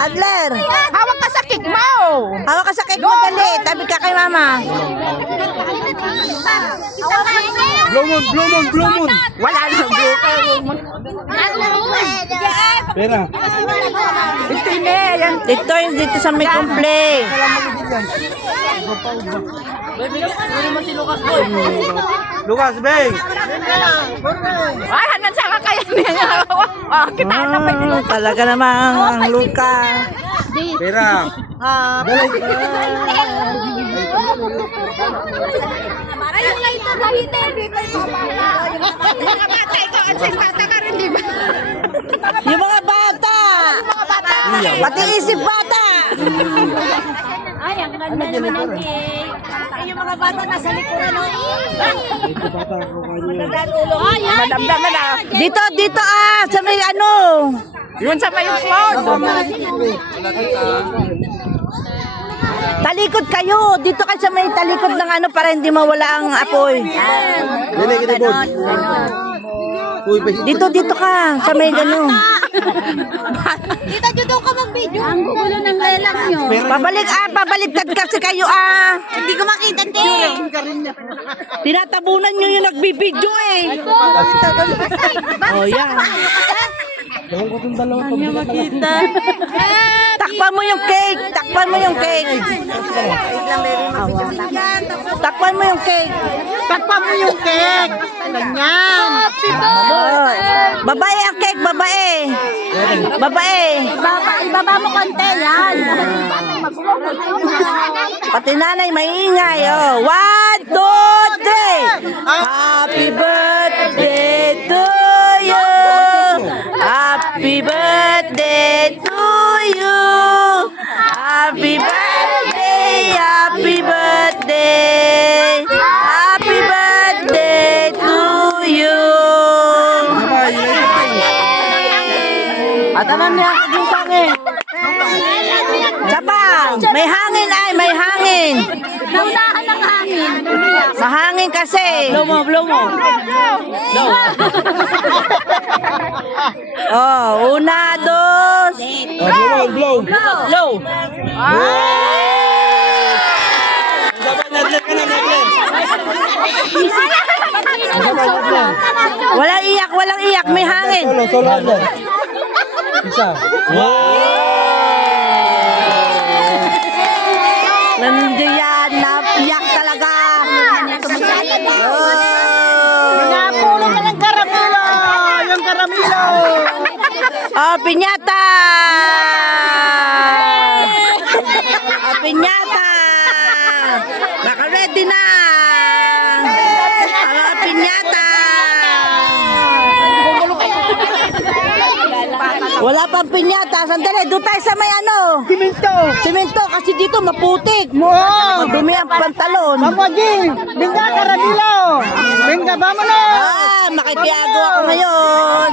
Adler. Hawak ka sa kick mo. Hawak ka sa cake mo, dali. Tabi ka kay mama. Blue moon. Wala nang buka. Pera. Ito yan. Dito sa may komple. Lucas, Beng. Ay, hanan sa kakayan niya. Kita na pa yun. Talaga namang Luka. Pera. Mga bata, ikaw at siyang bata ka rin, di ba? Yung mga bata. Pati isip bata. Ay, ang ganda naman ng cake. Ay, yung mga bata nasa likuran, no? Madamdaman na. Dito sa may ano. Yun sa may flood. Talikod kayo. Dito kayo sa may talikod ng ano para hindi mawala ang apoy. Dili kita bod. Dito ka sa may gano. Tita, dito ka mag-video. Ang gugulo ng lelang nyo. Pabaliktad kasi kayo ah. Hindi ko makita, te. Tinatabunan nyo yung nagbibidyo eh. Oh, yan. Takpan mo yung cake. Takpan mo yung cake. Takpan mo yung cake. Takpan mo yung cake. Ganyan. Babae ang cake, babae. Babae. Ibaba mo konti, yan. Pati nanay maingay. Oh. 1, 2, 3. Happy birthday to you. Happy birthday to you. Happy birthday. Happy birthday. Happy birthday to you. Atanan niya yung hangin. Sapa, may hangin ay, may hangin. Naunahan ng hangin. Mahangin kasi. Blow mo. Oh, 1, 2. Blow. Walang iyak, may hangin. Solo. Isa. Nandiyan, napiyak talaga. Napulo ka ng karamilo. Yung karamilo. Oh, piñata! Oh, piñata! Naka-ready na! Ang piñata! Wala pang piñata. Sandali, doon tayo sa may ano. Simento, kasi dito maputik. Madumi ang pantalon. Bingga karamilo. Bingga, vamos na. Makikiago ako ngayon.